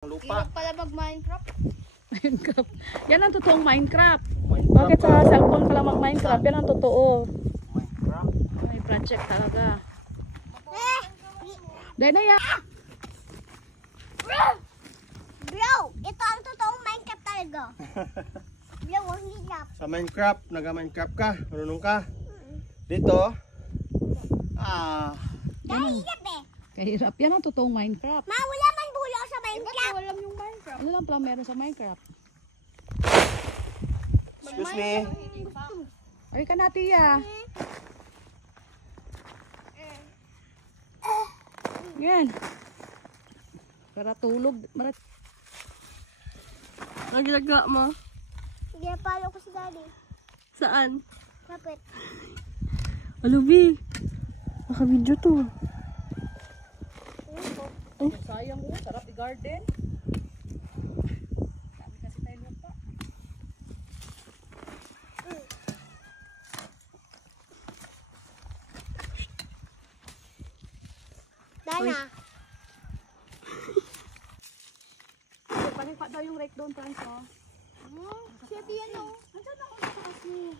Lupa. Hirap pala mag-Minecraft. Minecraft. Yan ang totoong Minecraft. Minecraft. Bakit sa cellphone ka lang mag-Minecraft? Yan ang totoo. Minecraft. May project talaga. Dahil na yan. Bro, ito ang totoong Minecraft talaga. Bro, ang hirap. Sa Minecraft, naga-Minecraft ka? Marunong ka? Dito? Kahirap eh. Kahirap. Yan ang totoong Minecraft. Ma, wala man bulo sa Minecraft. Wala yung Minecraft. Ano lang pala meron sa Minecraft? Excuse me. Ay ka na, Tia. Yan. Para tulog. Ang ginagawa mo? Hindi, palo ko si Daddy. Saan? Kapit. Alubi. Naka-video to. Sayang mo. Sarap i-garden. Dami kasi tayo lupa. Dana. Paning pa daw yung rake doon, Franco. Siya yan o. Andiyan ako sa kasi.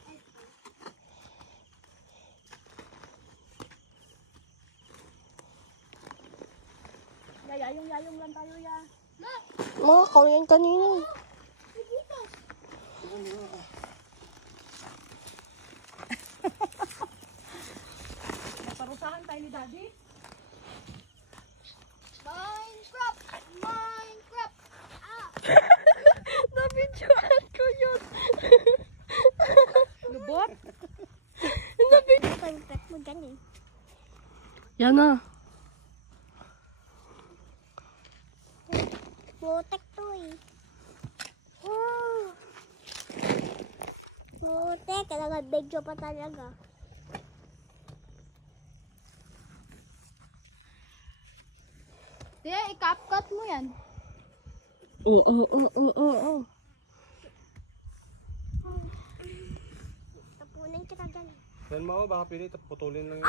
Yayong lang tayo, ya. Mga kawayan kanina. Parusahan tayo ni Daddy. Minecraft! Minecraft! Nabidyoan ko yun. Lubot. Minecraft mo ganun. Yan na. Mutek to eh. Mutek, kailangan video pa talaga. Tiya, i-capcut mo yan. Oo. Tapunin kita dyan. Yan mo, baka pilit. Putulin lang yun.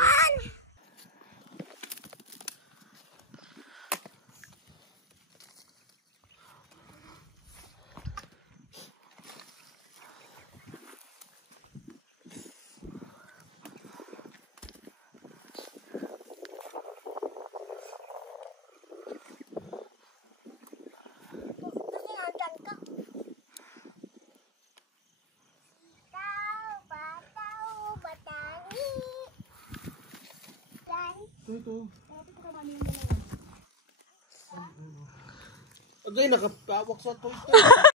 Ito. Agay, nakapawak sa tulad.